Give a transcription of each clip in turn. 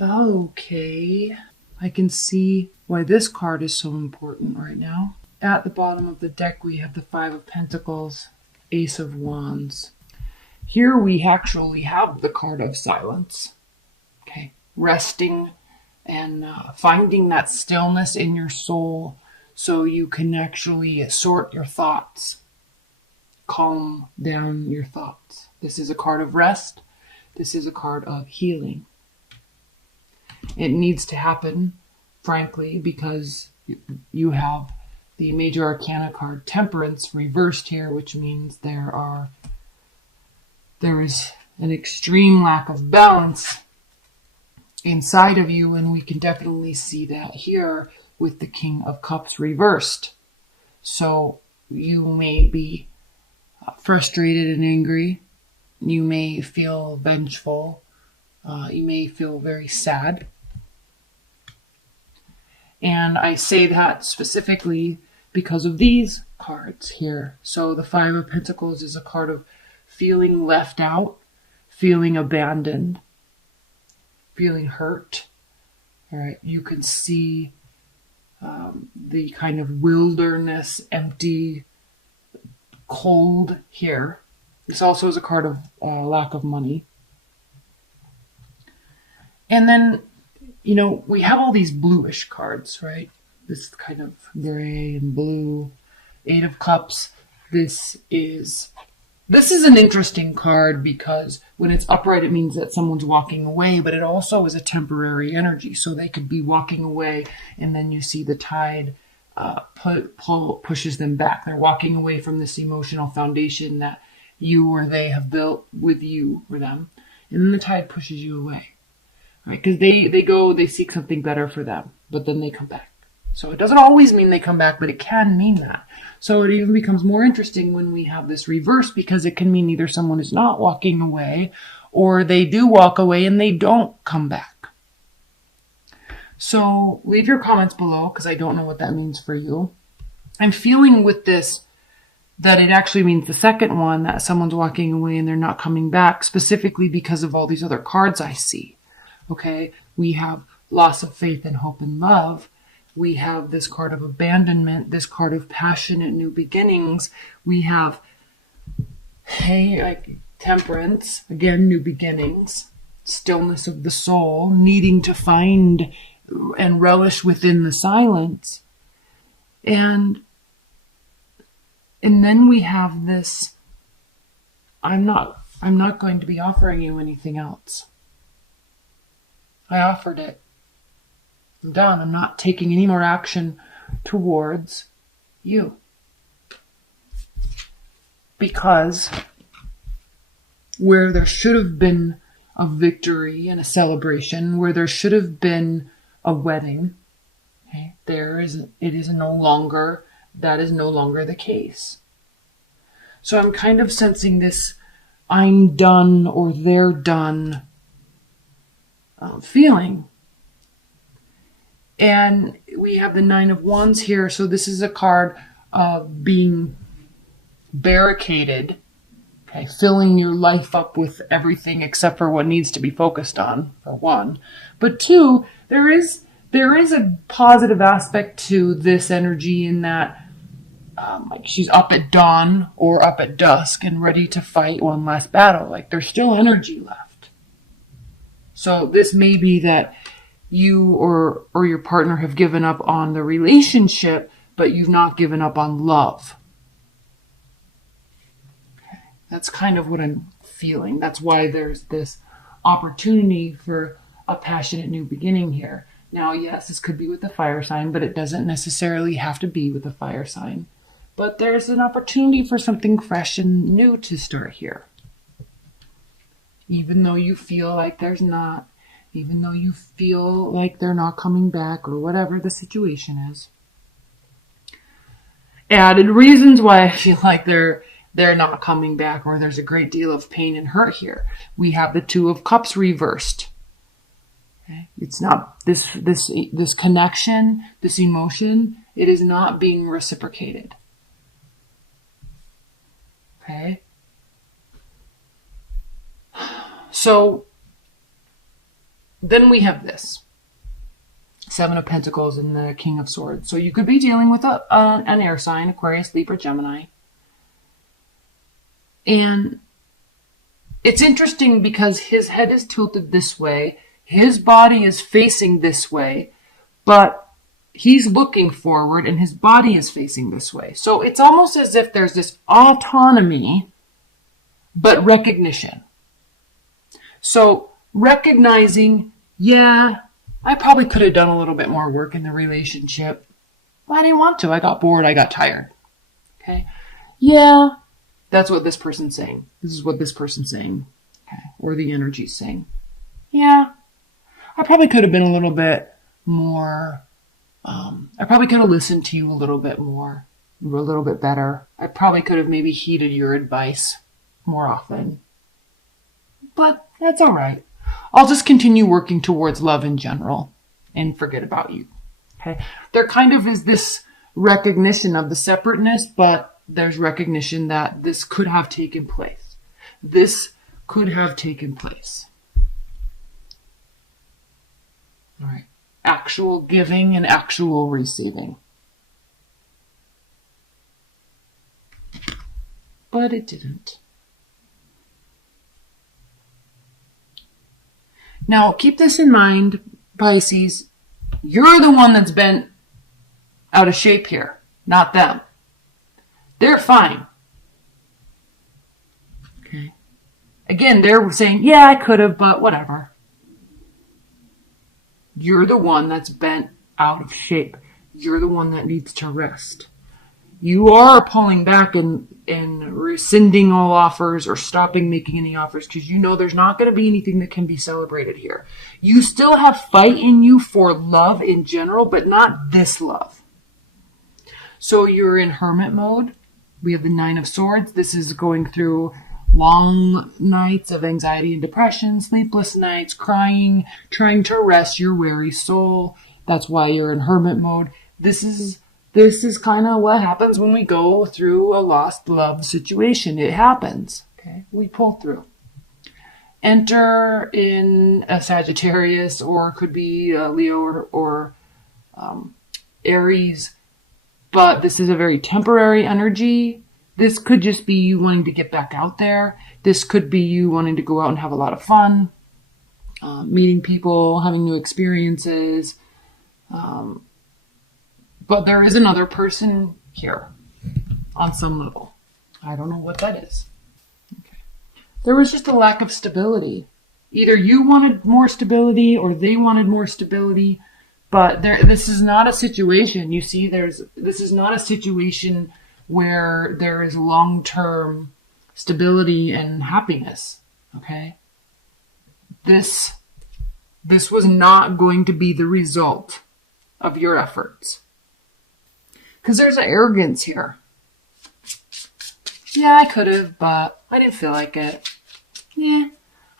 Okay. I can see why this card is so important right now. At the bottom of the deck, we have the Five of Pentacles, Ace of Wands. Here we actually have the card of silence. Okay. Resting and finding that stillness in your soul so you can actually sort your thoughts, calm down your thoughts. This is a card of rest. This is a card of healing. It needs to happen, frankly, because you have the major arcana card Temperance reversed here, which means there is an extreme lack of balance inside of you, and we can definitely see that here with the King of Cups reversed. So you may be frustrated and angry. You may feel vengeful. You may feel very sad. And I say that specifically because of these cards here. So the Five of Pentacles is a card of feeling left out, feeling abandoned, feeling hurt. All right, you can see the kind of wilderness, empty, cold here. This also is a card of lack of money. And then, you know, we have all these bluish cards, right? This kind of gray and blue. Eight of Cups. This is an interesting card because when it's upright, it means that someone's walking away, but it also is a temporary energy. So they could be walking away, and then you see the tide pushes them back. They're walking away from this emotional foundation that you or they have built with you or them, and then the tide pushes you away, right? Because they seek something better for them, but then they come back. So it doesn't always mean they come back, but it can mean that. So it even becomes more interesting when we have this reverse, because it can mean either someone is not walking away or they do walk away and they don't come back. So leave your comments below, because I don't know what that means for you. I'm feeling with this that it actually means the second one, that someone's walking away and they're not coming back, specifically because of all these other cards I see. Okay, we have loss of faith and hope and love. We have this card of abandonment, this card of passionate new beginnings. We have, Temperance, again, new beginnings, stillness of the soul, needing to find and relish within the silence. And then we have this, I'm not going to be offering you anything else. I offered it. I'm done. I'm not taking any more action towards you. Because where there should have been a victory and a celebration, where there should have been a wedding, okay, that is no longer the case. So I'm kind of sensing this I'm done or they're done feeling. And we have the Nine of Wands here. So this is a card of being barricaded, okay, filling your life up with everything except for what needs to be focused on, for one. But two, there is a positive aspect to this energy in that like she's up at dawn or up at dusk and ready to fight one last battle. Like there's still energy left. So this may be that you or your partner have given up on the relationship, but you've not given up on love. Okay. That's kind of what I'm feeling. That's why there's this opportunity for a passionate new beginning here. Now, yes, this could be with a fire sign, but it doesn't necessarily have to be with a fire sign. But there's an opportunity for something fresh and new to start here. Even though you feel like there's not, even though you feel like they're not coming back or whatever the situation is. Added reasons why I feel like they're not coming back, or there's a great deal of pain and hurt here. We have the Two of Cups reversed. Okay? It's not this connection, this emotion, it is not being reciprocated. Okay? So then we have this. Seven of Pentacles and the King of Swords. So you could be dealing with an air sign, Aquarius, Libra, Gemini. And it's interesting because his head is tilted this way. His body is facing this way. But he's looking forward and his body is facing this way. So it's almost as if there's this autonomy, but recognition. So recognizing, yeah, I probably could have done a little bit more work in the relationship. Well, I didn't want to. I got bored. I got tired. Okay. Yeah. That's what this person's saying. This is what this person's saying. Okay. Or the energy's saying. Yeah. I probably could have been a little bit more, I probably could have listened to you a little bit more, a little bit better. I probably could have maybe heeded your advice more often. But that's all right. I'll just continue working towards love in general and forget about you. Okay. There kind of is this recognition of the separateness, but there's recognition that this could have taken place. This could have taken place. All right. Actual giving and actual receiving. But it didn't. Now, keep this in mind, Pisces. You're the one that's bent out of shape here, not them. They're fine. Okay. Again, they're saying, yeah, I could have, but whatever. You're the one that's bent out of shape. You're the one that needs to rest. You are pulling back and rescinding all offers or stopping making any offers because you know there's not going to be anything that can be celebrated here. You still have fight in you for love in general, but not this love. So you're in hermit mode. We have the Nine of Swords. This is going through long nights of anxiety and depression, sleepless nights, crying, trying to rest your weary soul. That's why you're in hermit mode. This is kind of what happens when we go through a lost love situation. It happens. Okay, we pull through. Enter in a Sagittarius, or could be a Leo or Aries. But this is a very temporary energy. This could just be you wanting to get back out there. This could be you wanting to go out and have a lot of fun, meeting people, having new experiences. But there is another person here on some level. I don't know what that is. Okay. There was just a lack of stability. Either you wanted more stability or they wanted more stability. But this is not a situation. You see, this is not a situation where there is long-term stability and happiness. Okay? This was not going to be the result of your efforts. Because there's an arrogance here. Yeah, I could have, but I didn't feel like it. Yeah,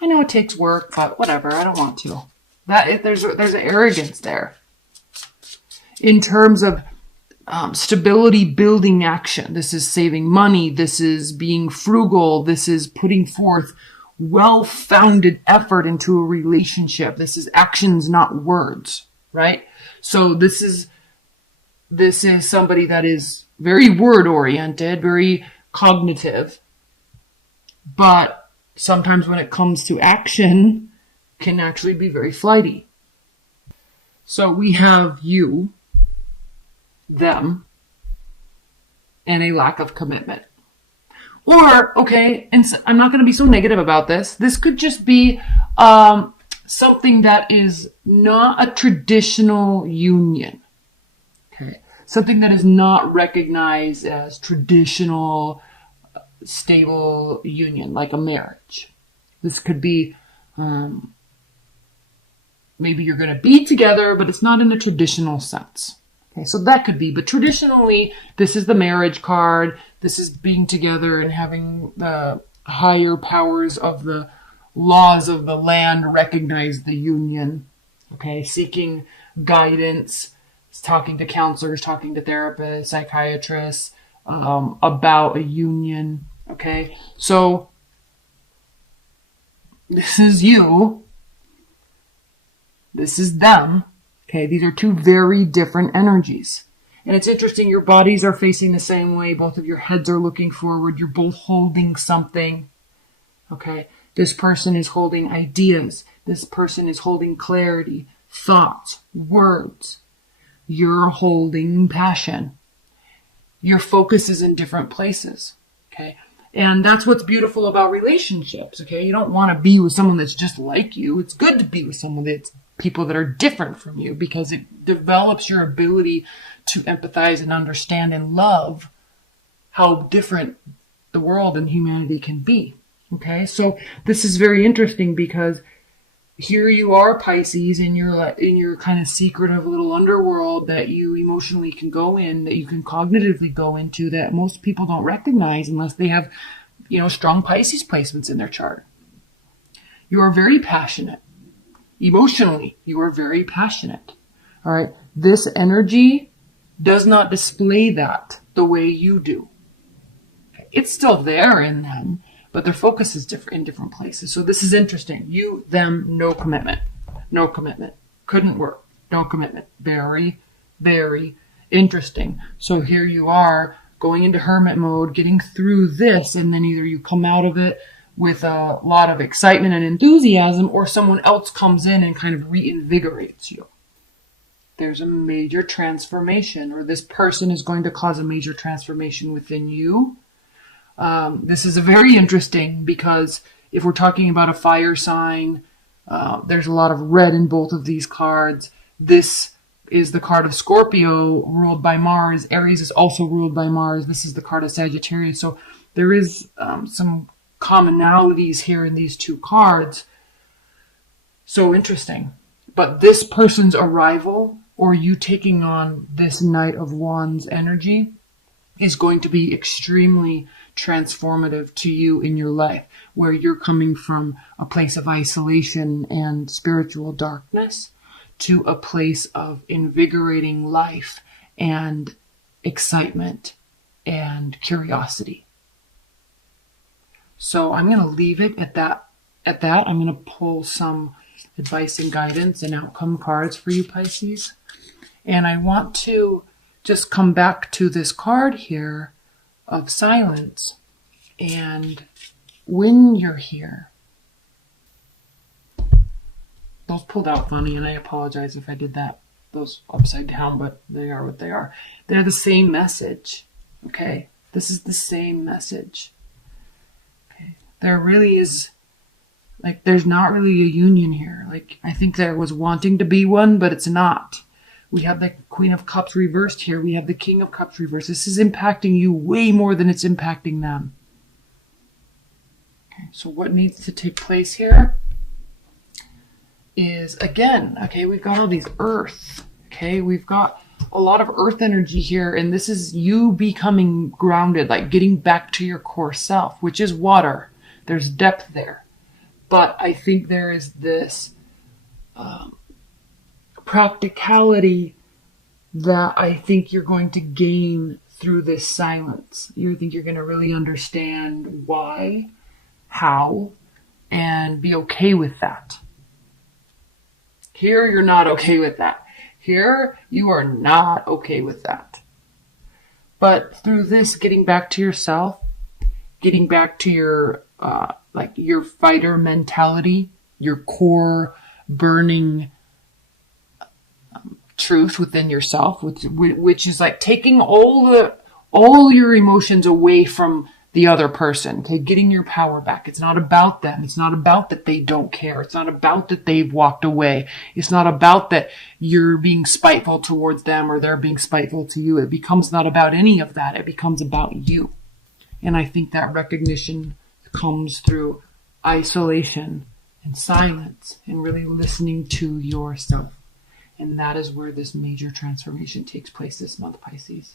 I know it takes work, but whatever, I don't want to. There's an arrogance there. In terms of stability building action. This is saving money. This is being frugal. This is putting forth well-founded effort into a relationship. This is actions, not words, right? So this is somebody that is very word-oriented, very cognitive, but sometimes when it comes to action, can actually be very flighty. So we have you, them, and a lack of commitment. Or, okay, and so, I'm not going to be so negative about this. This could just be something that is not a traditional union. Okay, something that is not recognized as traditional, stable union, like a marriage. This could be maybe you're going to be together, but it's not in a traditional sense. Okay, so that could be, but traditionally, this is the marriage card. This is being together and having the higher powers of the laws of the land recognize the union. Okay, seeking guidance, talking to counselors, talking to therapists, psychiatrists about a union. Okay, so this is you This is them. Okay, these are two very different energies. And it's interesting, your bodies are facing the same way. Both of your heads are looking forward. You're both holding something. Okay, this person is holding ideas. This person is holding clarity, thoughts, words. You're holding passion. Your focus is in different places. Okay, and that's what's beautiful about relationships. Okay, you don't want to be with someone that's just like you. It's good to be with someone that's people that are different from you, because it develops your ability to empathize and understand and love how different the world and humanity can be. Okay, so this is very interesting, because here you are, Pisces, in your kind of secretive little underworld that you emotionally can go in, that you can cognitively go into, that most people don't recognize unless they have, strong Pisces placements in their chart. You are very passionate. Emotionally, you are very passionate. All right. This energy does not display that the way you do. It's still there in them, but their focus is different in different places. So this is interesting. You, them, no commitment. No commitment. Couldn't work. No commitment. Very, very interesting. So here you are going into hermit mode, getting through this, and then either you come out of it with a lot of excitement and enthusiasm, or someone else comes in and kind of reinvigorates you. There's a major transformation, or this person is going to cause a major transformation within you. This is very interesting, because if we're talking about a fire sign, there's a lot of red in both of these cards. This is the card of Scorpio, ruled by Mars. Aries is also ruled by Mars. This is the card of Sagittarius. So there is some commonalities here in these two cards. So interesting. But this person's arrival, or you taking on this Knight of Wands energy, is going to be extremely transformative to you in your life, where you're coming from a place of isolation and spiritual darkness to a place of invigorating life and excitement and curiosity. So I'm going to leave it at that. I'm going to pull some advice and guidance and outcome cards for you, Pisces. And I want to just come back to this card here of silence. And when you're here, those pulled out funny, and I apologize if I did those upside down, but they are what they are. They're the same message. Okay, this is the same message. Okay, there really is, there's not really a union here. I think there was wanting to be one, but it's not. We have the Queen of Cups reversed here. We have the King of Cups reversed. This is impacting you way more than it's impacting them. Okay, so what needs to take place here is, again, okay, we've got all these earth. Okay, we've got a lot of earth energy here, and this is you becoming grounded, getting back to your core self, which is water. There's depth there. But I think there is this practicality that I think you're going to gain through this silence. You think you're going to really understand why, how, and be okay with that. Here, you're not okay with that. Here, you are not okay with that. But through this, getting back to yourself, getting back to your your fighter mentality, your core burning truth within yourself, which is taking all your emotions away from the other person, okay, getting your power back. It's not about them. It's not about that they don't care. It's not about that they've walked away. It's not about that you're being spiteful towards them or they're being spiteful to you. It becomes not about any of that. It becomes about you. And I think that recognition comes through isolation and silence and really listening to yourself. And that is where this major transformation takes place this month, Pisces.